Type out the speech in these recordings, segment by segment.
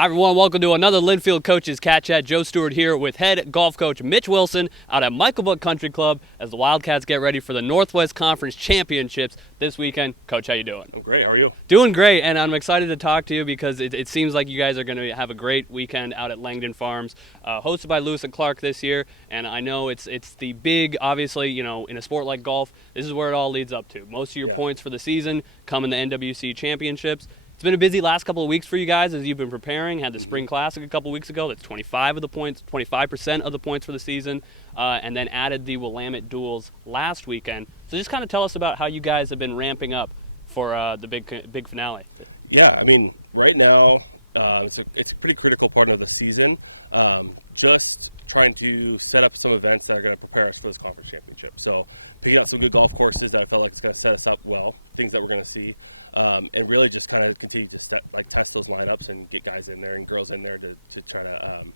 Hi, everyone. Welcome to another Linfield Coaches CatChat. Joe Stewart here with head golf coach Mitch Wilson out at Michael Book Country Club as the Wildcats get ready for the Northwest Conference Championships this weekend. Coach, how you doing? I'm great. How are you? Doing great, and I'm excited to talk to you because it seems like you guys are going to have a great weekend out at Langdon Farms, hosted by Lewis and Clark this year. And I know it's the big, obviously, in a sport like golf, this is where it all leads up to. Most of your points for the season come in the NWC Championships. It's been a busy last couple of weeks for you guys as you've been preparing. Had the Spring Classic a couple weeks ago. That's 25% of the points for the season, and then added the Willamette Duels last weekend. So just kind of tell us about how you guys have been ramping up for the big finale. Yeah, I mean, right now it's a pretty critical part of the season. Just trying to set up some events that are going to prepare us for this conference championship. So picking out some good golf courses that I felt like it's going to set us up well, things that we're going to see, and really just kind of continue to test those lineups and get guys in there and girls in there to try to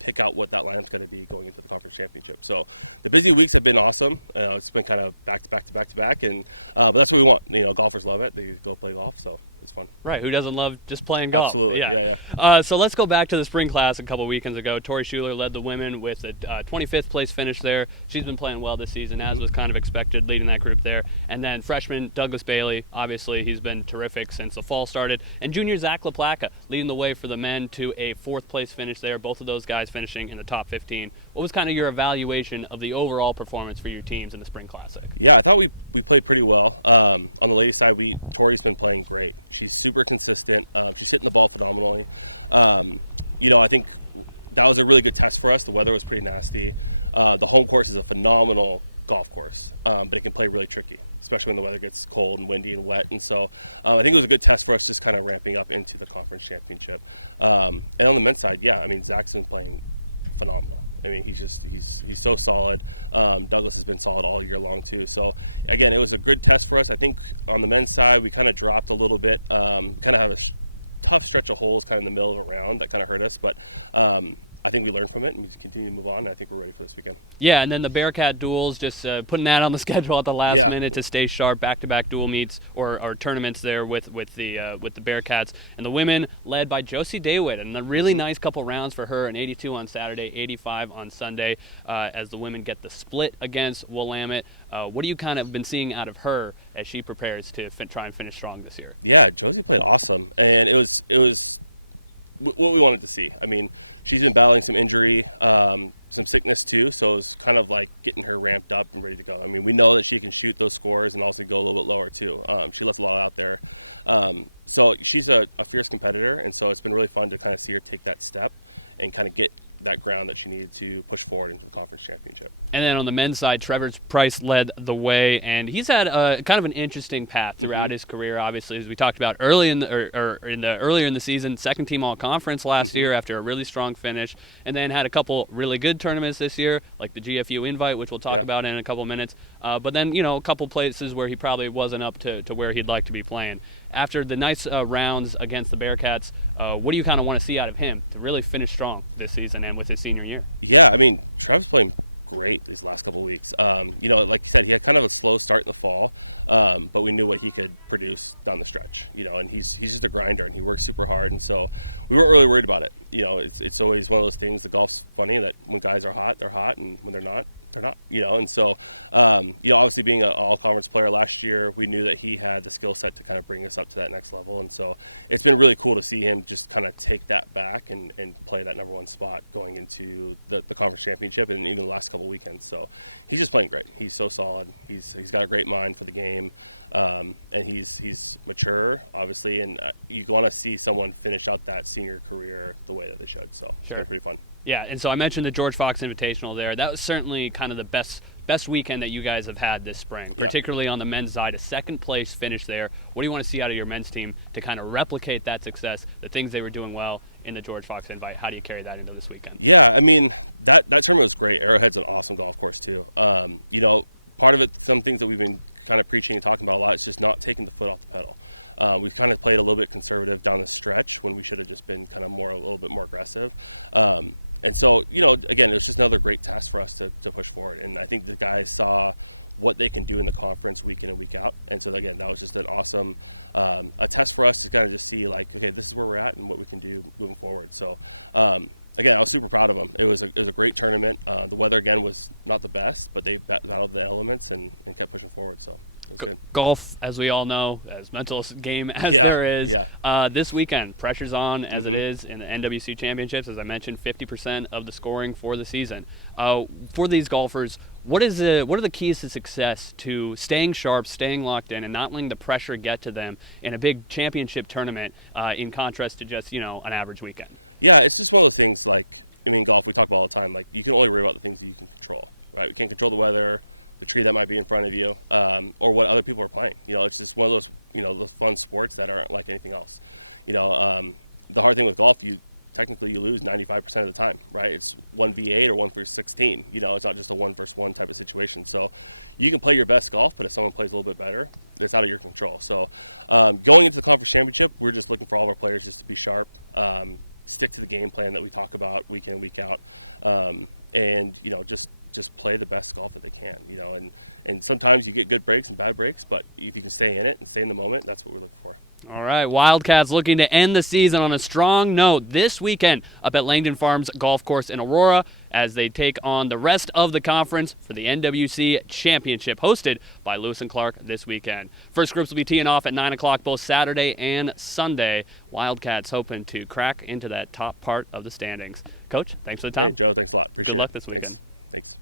pick out what that lineup's going to be going into the conference championship. So the busy weeks have been awesome. It's been kind of back to back, and but that's what we want. Golfers love it. They go play golf, so it's fun. Right. Who doesn't love just playing golf? Absolutely. Yeah. So let's go back to the Spring Class a couple weekends ago. Tori Schuler led the women with a 25th place finish there. She's been playing well this season, as was kind of expected, leading that group there. And then freshman Douglas Bailey, obviously he's been terrific since the fall started. And junior Zach LaPlaca leading the way for the men to a 4th place finish there. Both of those guys finishing in the top 15. What was kind of your evaluation of the overall performance for your teams in the Spring Classic? Yeah, I thought we played pretty well. On the ladies' side, Tori's been playing great. She's super consistent. She's hitting the ball phenomenally. I think that was a really good test for us. The weather was pretty nasty. The home course is a phenomenal golf course, but it can play really tricky, especially when the weather gets cold and windy and wet. And so I think it was a good test for us, just kind of ramping up into the conference championship. And on the men's side, Zach's been playing phenomenal. I mean, he's so solid. Douglas has been solid all year long too. So again, it was a good test for us. I think on the men's side, we kind of dropped a little bit. We kind of have a tough stretch of holes kind of in the middle of a round that kind of hurt us, but I think we learned from it and we just continue to move on. And I think we're ready for this weekend. Yeah, and then the Bearcat Duels, just putting that on the schedule at the last minute to stay sharp. Back-to-back duel meets or tournaments there with the Bearcats, and the women led by Josie Daywood, and a really nice couple rounds for her. An 82 on Saturday, 85 on Sunday, as the women get the split against Willamette. What do you kind of been seeing out of her as she prepares to try and finish strong this year? Yeah, Josie played awesome, and it was what we wanted to see. I mean, she's been battling some injury, some sickness too, so it was kind of like getting her ramped up and ready to go. I mean, we know that she can shoot those scores and also go a little bit lower too. She lets a lot out there. So she's a fierce competitor, and so it's been really fun to kind of see her take that step and kind of get that ground that she needed to push forward into the conference championship. And then on the men's side, Trevor Price led the way, and he's had kind of an interesting path throughout his career. Obviously, as we talked about earlier in the season, second team all conference last year after a really strong finish, and then had a couple really good tournaments this year, like the GFU Invite, which we'll talk about in a couple minutes. But then a couple places where he probably wasn't up to where he'd like to be playing. After the nice rounds against the Bearcats, what do you kind of want to see out of him to really finish strong this season and with his senior year? Yeah, I mean, Trev's playing great these last couple of weeks. Like you said, he had kind of a slow start in the fall, but we knew what he could produce down the stretch. And he's just a grinder and he works super hard, and so we weren't really worried about it. It's always one of those things. The golf's funny that when guys are hot, they're hot, and when they're not, and so obviously being an all-conference player last year, we knew that he had the skill set to kind of bring us up to that next level, and so it's been really cool to see him just kind of take that back and play that number one spot going into the conference championship and even the last couple weekends. So he's just playing great. He's so solid. He's got a great mind for the game, and he's mature, obviously, and you want to see someone finish out that senior career the way that they should. So it's been pretty fun. Yeah, and so I mentioned the George Fox Invitational there. That was certainly kind of the best weekend that you guys have had this spring, particularly on the men's side, a second place finish there. What do you want to see out of your men's team to kind of replicate that success, the things they were doing well in the George Fox Invite? How do you carry that into this weekend? Yeah, I mean, that tournament was great. Arrowhead's an awesome golf course too. Part of it, some things that we've been kind of preaching and talking about a lot, is just not taking the foot off the pedal. We've kind of played a little bit conservative down the stretch when we should have just been kind of a little bit more aggressive. And so, you know, again, it was just another great test for us to push forward. And I think the guys saw what they can do in the conference week in and week out. And so, again, that was just an awesome a test for us to kind of just see, like, okay, this is where we're at and what we can do moving forward. So, again, I was super proud of them. It was a great tournament. The weather, again, was not the best, but they battled the elements and kept pushing forward. So it was good. Golf, as we all know, as mental a game as there is. Yeah. This weekend, pressure's on as it is in the NWC Championships. As I mentioned, 50% of the scoring for the season. For these golfers, what are the keys to success to staying sharp, staying locked in, and not letting the pressure get to them in a big championship tournament in contrast to just, an average weekend? Yeah, it's just one of those things, like, I mean, golf, we talk about all the time, like, you can only worry about the things that you can control, right? We can't control the weather, the tree that might be in front of you, or what other people are playing. It's just one of those, those fun sports that aren't like anything else. The hard thing with golf, you lose 95% of the time, right? It's 1v8 or 1v16. It's not just a 1-versus-1 type of situation. So you can play your best golf, but if someone plays a little bit better, it's out of your control. So going into the conference championship, we're just looking for all of our players just to be sharp, stick to the game plan that we talk about week in and week out, and just play the best golf that they can. And sometimes you get good breaks and bad breaks, but if you can stay in it and stay in the moment, that's what we're looking for. All right, Wildcats looking to end the season on a strong note this weekend up at Langdon Farms Golf Course in Aurora as they take on the rest of the conference for the NWC Championship hosted by Lewis and Clark this weekend. First groups will be teeing off at 9 o'clock both Saturday and Sunday. Wildcats hoping to crack into that top part of the standings. Coach, thanks for the time. Hey, Joe, thanks a lot. Appreciate it. Good luck this weekend. Thanks.